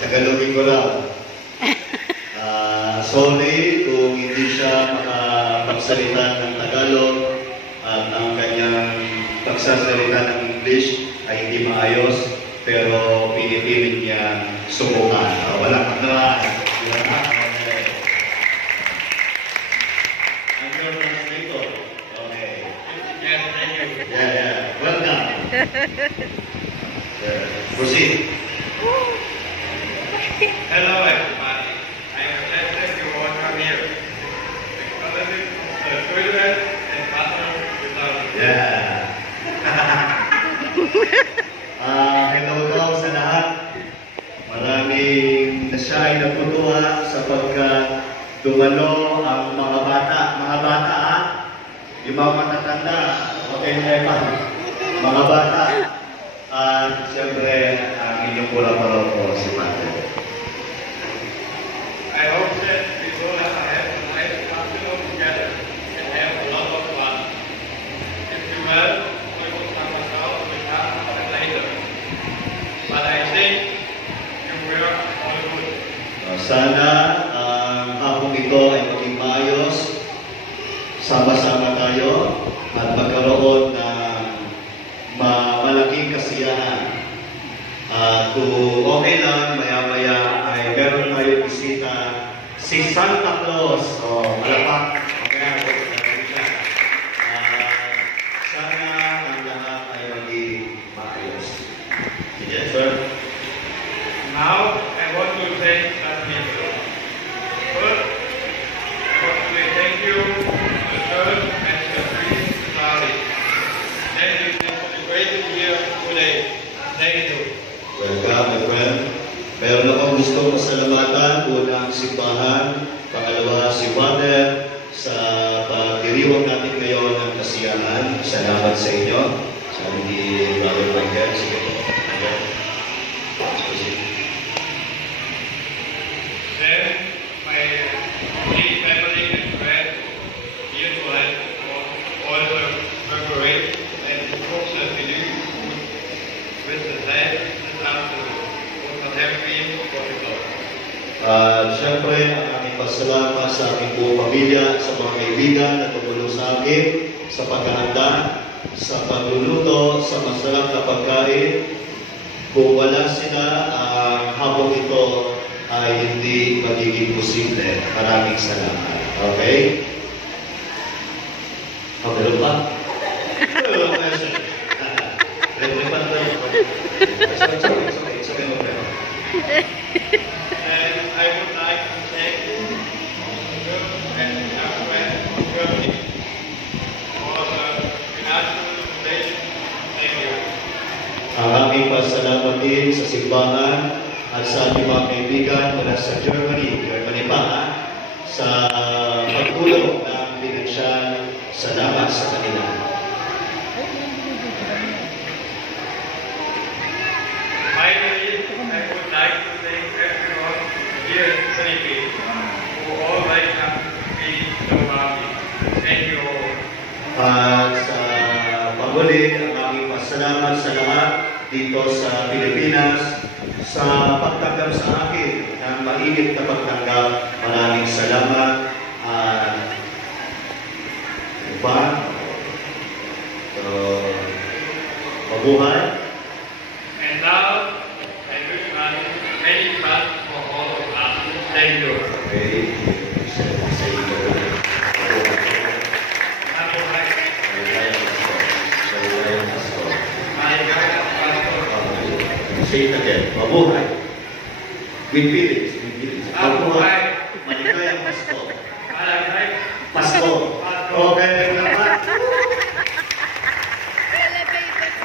Tagalogin ko lang. Sorry kung hindi siya makapagsalita ng Tagalog at ang kanyang pagsasalita ng English ay hindi maayos, pero pinipilit niya subukan. Wala ka naman. I'm your translator. Okay. Yes, thank you. Yeah. Welcome. Proceed. Hello everybody. I am glad that you all come here. Because the toilet and bathroom without Yeah. Hello daw sa lahat. Maraming siya ay natutuwa sapagkat dumalo ang mga bata. Mga bata yung mga matatanda. Okay, mga bata. At siyempre, ang inyong pula-pula po si Mate. I hope that we will have a nice afternoon together and have a lot of fun. If you will, we will come out with that later. But I think you will all good. Sana ang hapong ito ay maging maayos. Sama-sama tayo at magkaroon ng malaking kasiyahan. Kung okay lang, maya-maya ay meron tayo bisita si Santa Claus. Malapak. Sana ang lahat ay maging maayos. Yes, sir. Now, I want to thank Latin. First, I want to say thank you to the church and to the priest, Charlie. Thank you for the great year today. Thank you. Welcome, my friend. Meron akong gusto pasalamatan. Una ang simbahan. Pangalawa, si Father sa pagdiriwang natin ngayon ng kasiyahan. Salamat sa inyo. Sabi ni Brother Michael. Sige po. Then, my deep family and friends here to help all the preparation and to cook the belief with the time and after what have been for the Lord. Siyempre, ang aming pasalamat sa aming buong pamilya, sa mga kaibigan na tumulong sa akin, sa paghahanda, sa pagluluto, sa masarap na pagkain. Kung wala sila, ang hapong ito ay hindi magiging posible. Maraming salamat. Okay? Meron pa? Meron pa siya. Meron pa na yun. Sabi mo meron. And I would like to thank you and our friend Germany for the financial donation. Thank you. Ang aming pasalamat din sa simbahan at sa ating mga kaibigan mula sa Germany pa, sa pagtulong ng pinansyal. Salamat sa kanila. Finally, I would like to thank everyone here in the Philippines who always come to be so happy. Thank you all. At sa paguli, ang aming pasalamat sa lahat dito sa Pilipinas sa pagtanggap sa akin ng mainit na pagtanggap. Maraming salamat. Mabuhay. And now, I wish many thanks for all of us. Thank you. Okay. Sa inyo. Say it again. Mabuhay. With feelings. Mabuhay. Maligayang Pasko. Pasko. Okay, dapat.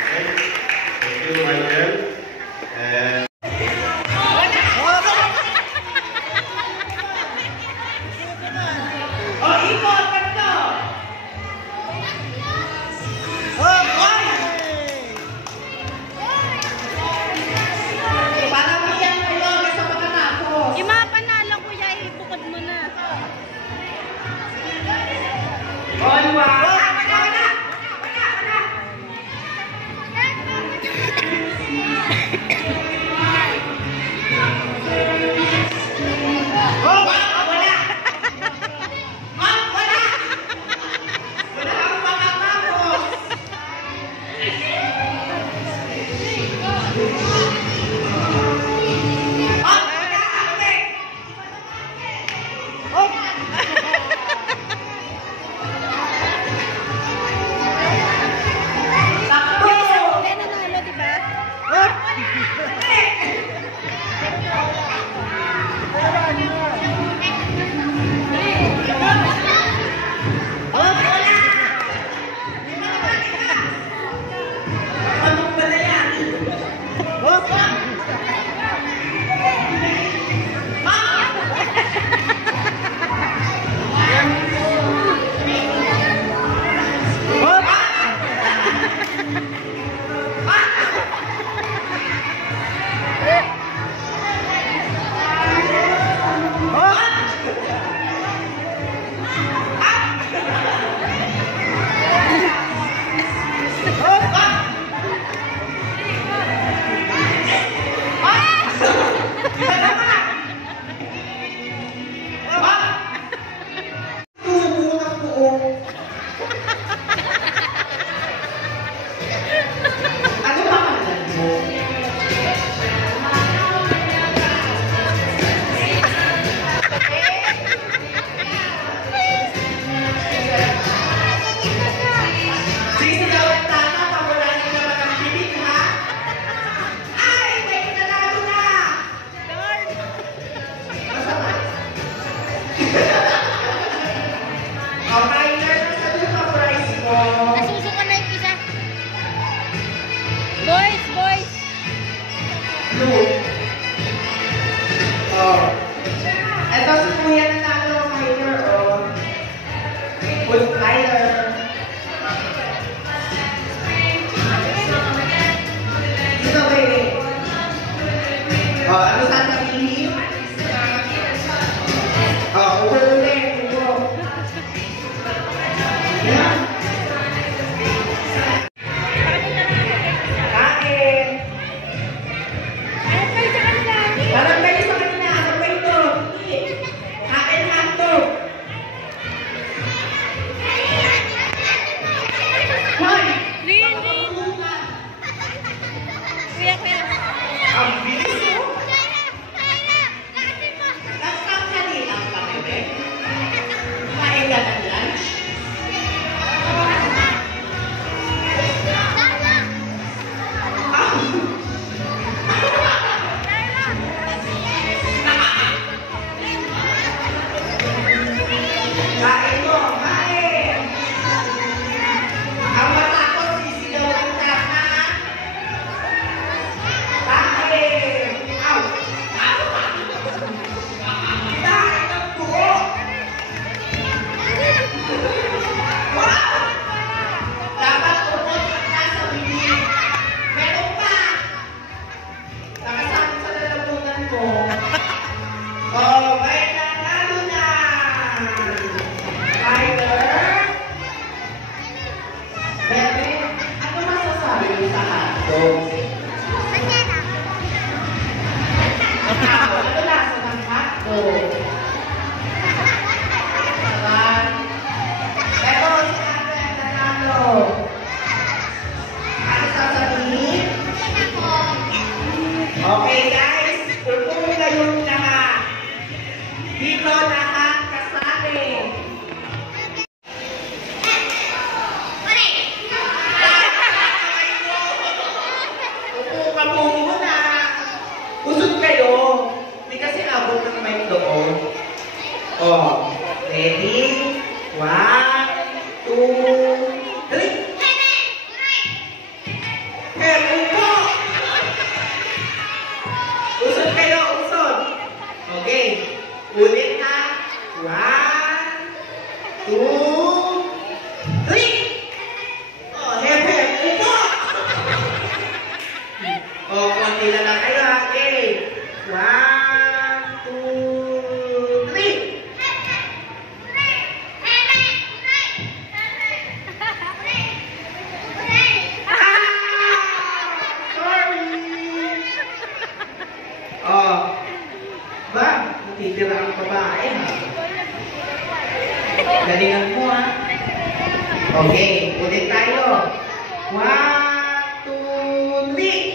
Thank you, Michael. And Wow! Okay, ulit tayo. 1, 2, 3.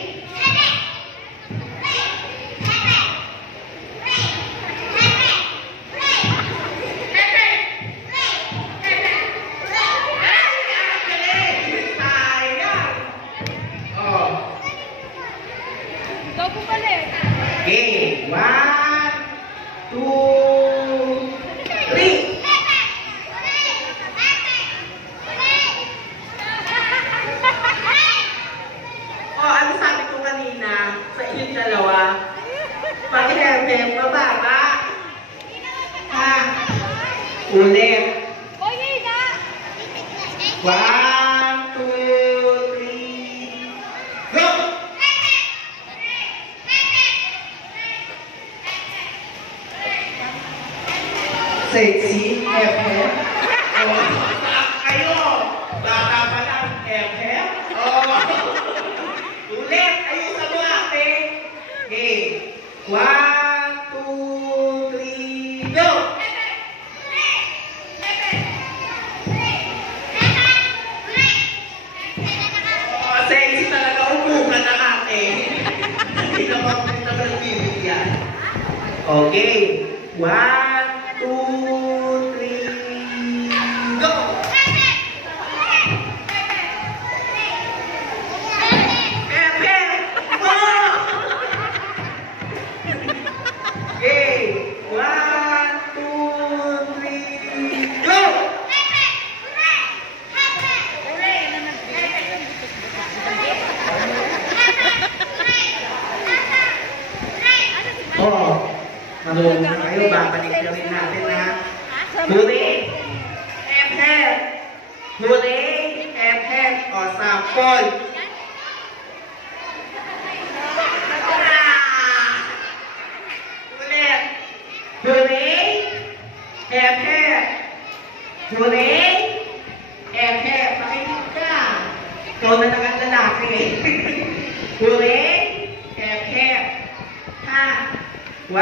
Okay, 1, 2, 3. Oh, ano sabi ko kanina sa inyong dalawa? Pag-helmet, mababa. Ha? Ulit. 1, 2, 3. Go! Sexy, FM. Oh, kayo. Bata pa lang, FM. Oh. Ulit, ayusan mo natin. Okay. 1, 2, 3, go! Oh, sexy talaga. Upo ka na ate. Hindi naman kita nagbibigyan. Okay. 1, 2, 3, go! Okay, 1, 2, 3, go! Oh, marunong na kayo, babalik na rin natin ha. Huli, F-head. Huli, F-head. O, sample. Ulit. Huli, F-head. Huli, F-head. Pakinig ka. Ikaw na lang ang lalaki. Huli, F-head. Ha? 1,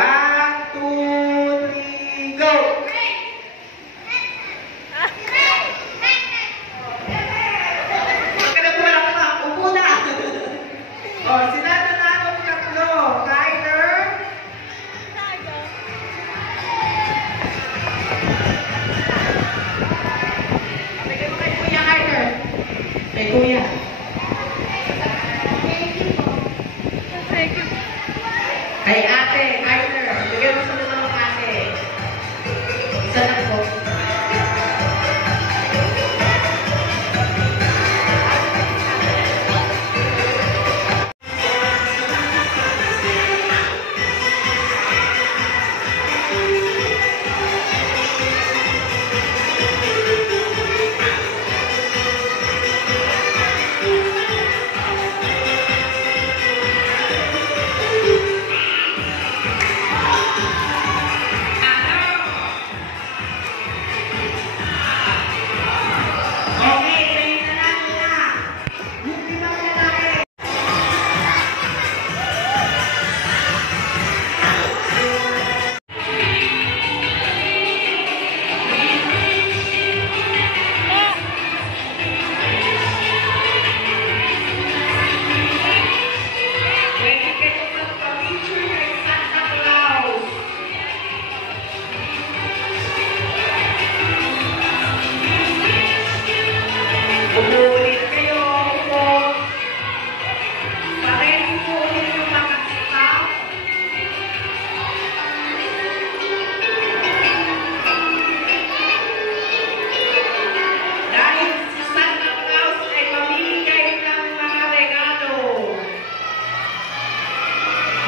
2, 3, go! Magkana po lang pa, upo na! O, sila na ang tatlo. Tiger. Bigyan mo kay Kuya Tiger. Kay Kuya. Kay ate, Tiger. Bigyan mo sa mga ate. Isa lang po.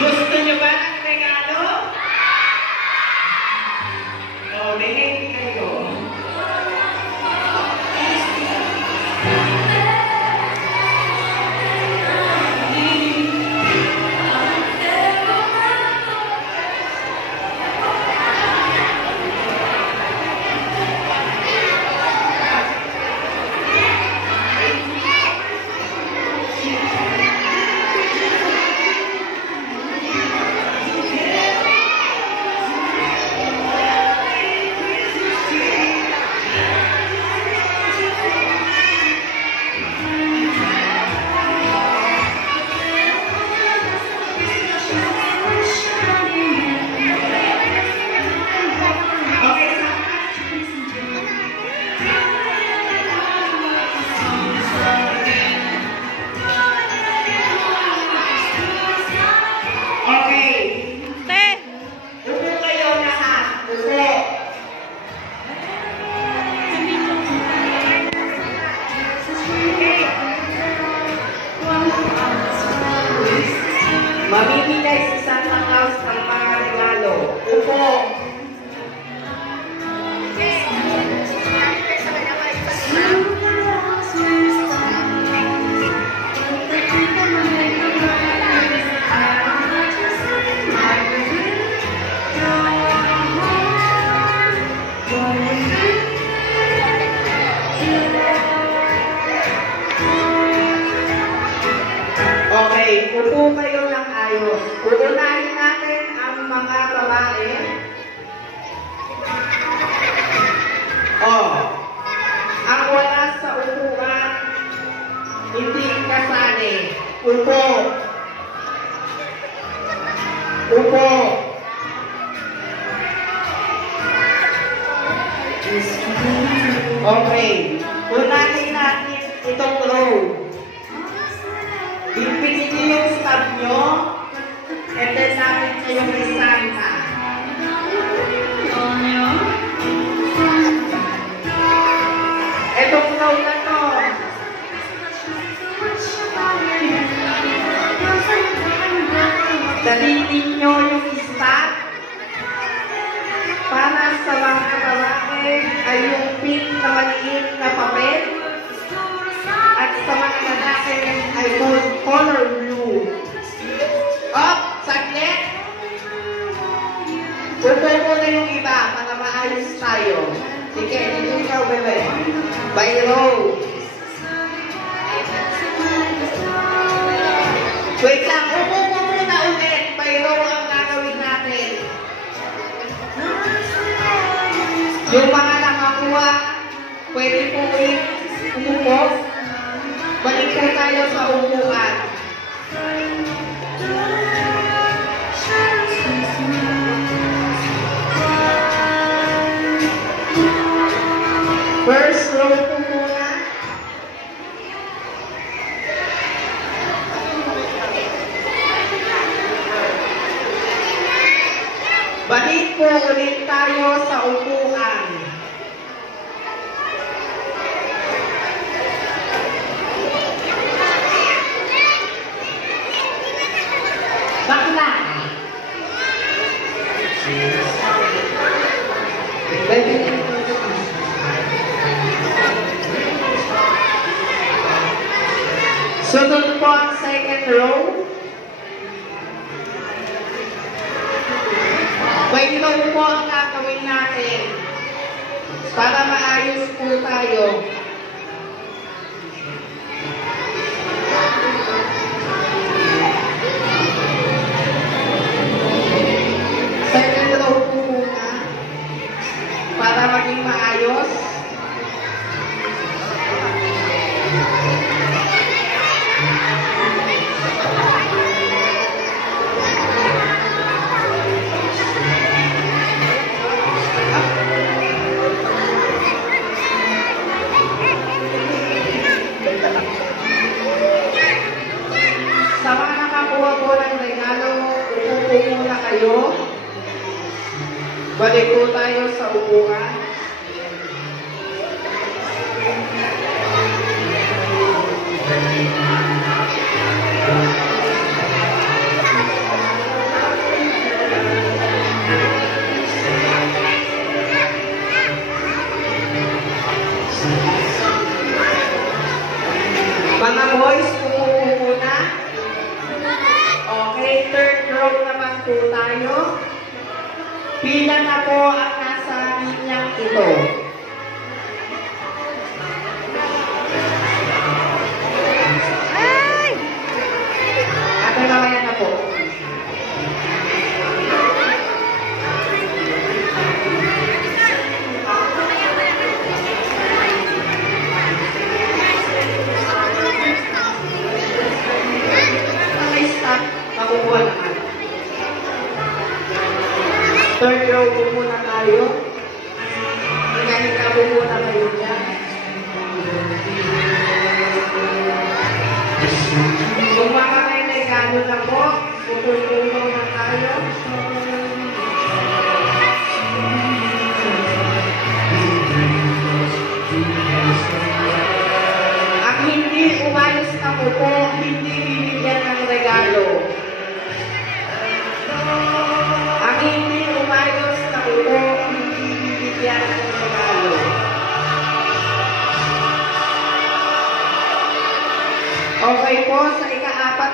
Gusto niyo ba ng regalo? Oh, ready kayo. Mamimigay si Santa Claus ng mga regalo. Upo. Okay, upo kayo ng ayos. Uunahin natin ang mga babae. Ang wala sa upuan, hindi kasali. Upo. Upo. Okay, unahin natin itong row. Ipinin niyo yung stab nyo, and then natin kayong isanta. Itong row na to. Dalinin nyo yung stab para sa mga babae ay yung pink na maliit na papel. At sa mga lalaki ay color blue. Saglit! Upo mo na yung iba para maayos tayo. Sige, dito ikaw, bebe. By row. Wait lang, upo mo muna ulit. By row ang gagawin natin. Yung mga nakakuha, pwede po umupo. Balik po tayo sa upuan. First row po muna. Balik po ulit tayo sa upuan. Bakla. Sunod po ang second row. By row po ang gagawin natin para maayos po tayo. Second row po muna para maging maayos. Sa mga nakakuha po ng regalo, upo muna kayo. Balik po tayo sa upuan. Mga boys, umupo muna. Okay, third row naman po tayo. Pila na po ang nasa linyang ito. Ate, mamaya na po. Makukuha naman. Third row po muna tayo. Higa-higa po muna kayo dyan. Kung mga may regalo na po, pupulong na tayo. Ang hindi umayos na po, hindi bibigyan ng regalo.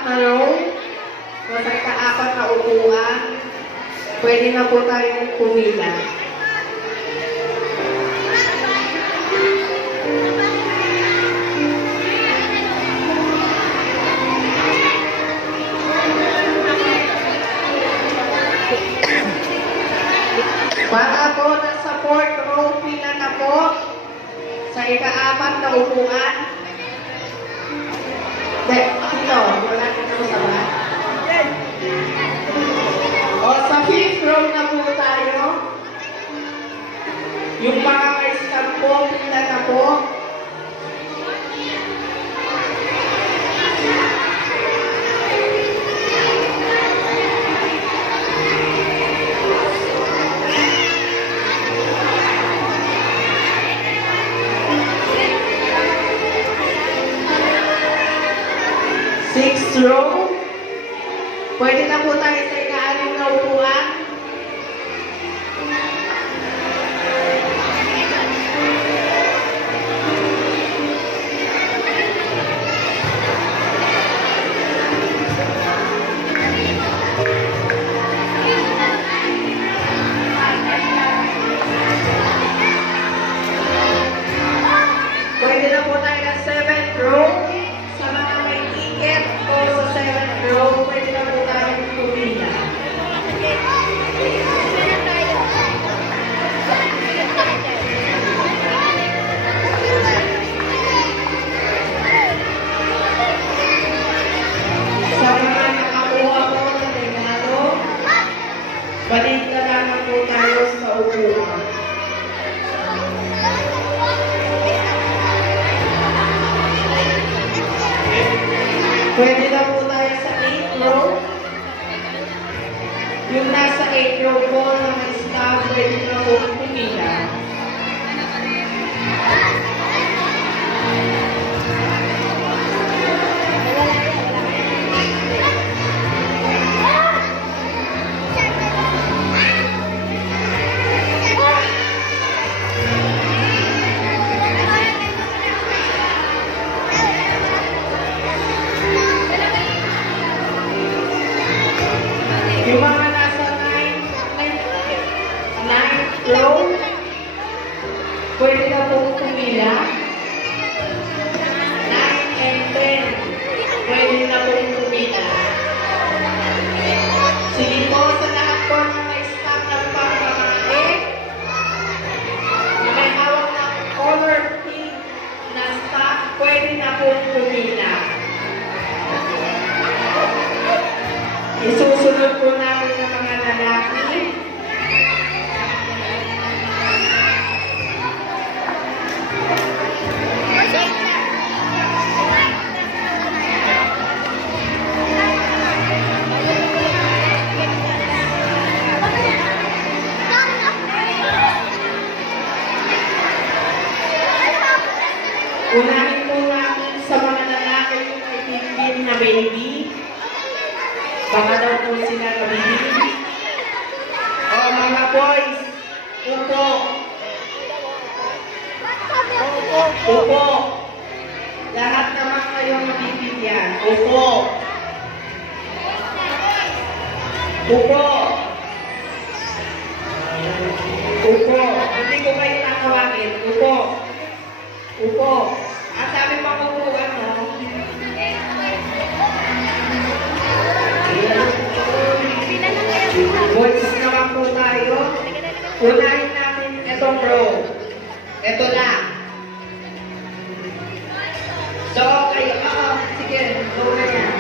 na row, o sa ikaapat na upuan, pwede na po tayong pumila. Para po nasa 4th row, pila na po sa ikaapat na upuan. Ito, wala dito sa bahay. O sa 5th row na po tayo. Yung mga ka-stamp po, pila na po. Row. Pwede na po tayo sa ika-6 na upuan. Pwede na po tayo ng 7th row. Sa mga may ticket o sa 7th row, pwede na po tayo pumila. Sa mga nakakuha po ng regalo, balik na lang po tayo sa upuan. Pwede na po tayo sa 8th row. Yung nasa 8th row po na may staff, pwede na po pumila. Yung mga nasa 9th row, pwede na po pumila. 9 and 10, pwede na po pumila. Sige po, sa lahat po na may stock ng pangmamahal, na may hawak ng color pink na stock, pwede na po pumila. Isusunod po natin ng mga lalaki. Unahin po natin sa mga lalaki yung may pinipin na baby. Baka daw po sila nabibili. O mga boys, upo. Upo. Lahat naman kayong mabibigyan. Upo. Upo. Upo. Hindi ko kayo tatawagin. Upo. Upo. At sabi pa ko po, boys naman po tayo. Unahin namin itong row. Ito na. So, kayo, sige, go na yan.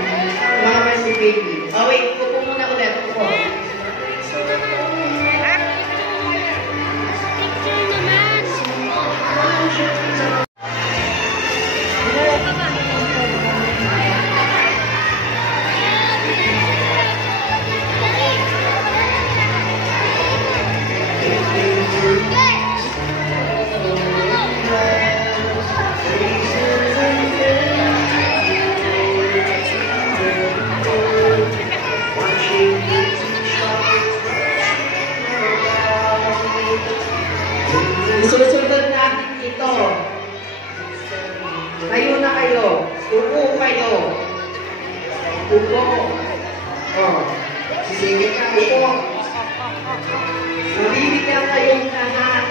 Mama si baby. Oh, wait, upo muna ulit. Upo. Upo. Oh, sisingit ka, upo. Mabibigyan kayong lahat.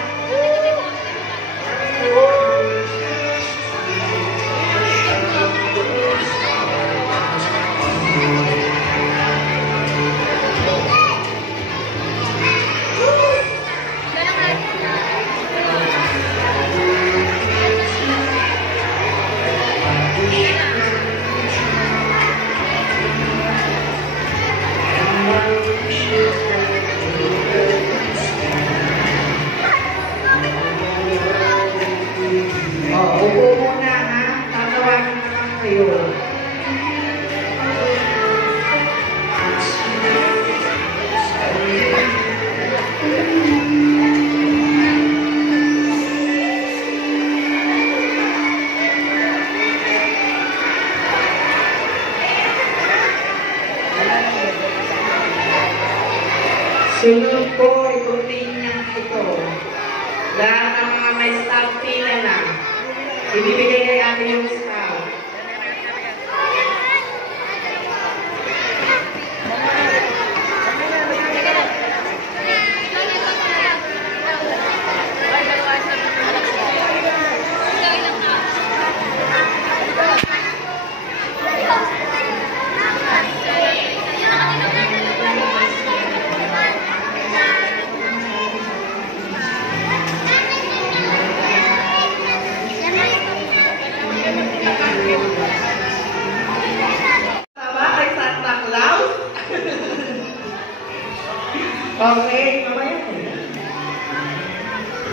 Upo muna ha, tatawagin naman kayo. Sunod po, itutin niya ito. Lahat ng mga may staff pila na. Ibibigay kay ate yung staff. Okay, mamaya.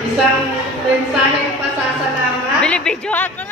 Isang mensaheng pasasalamat. Bili video ako.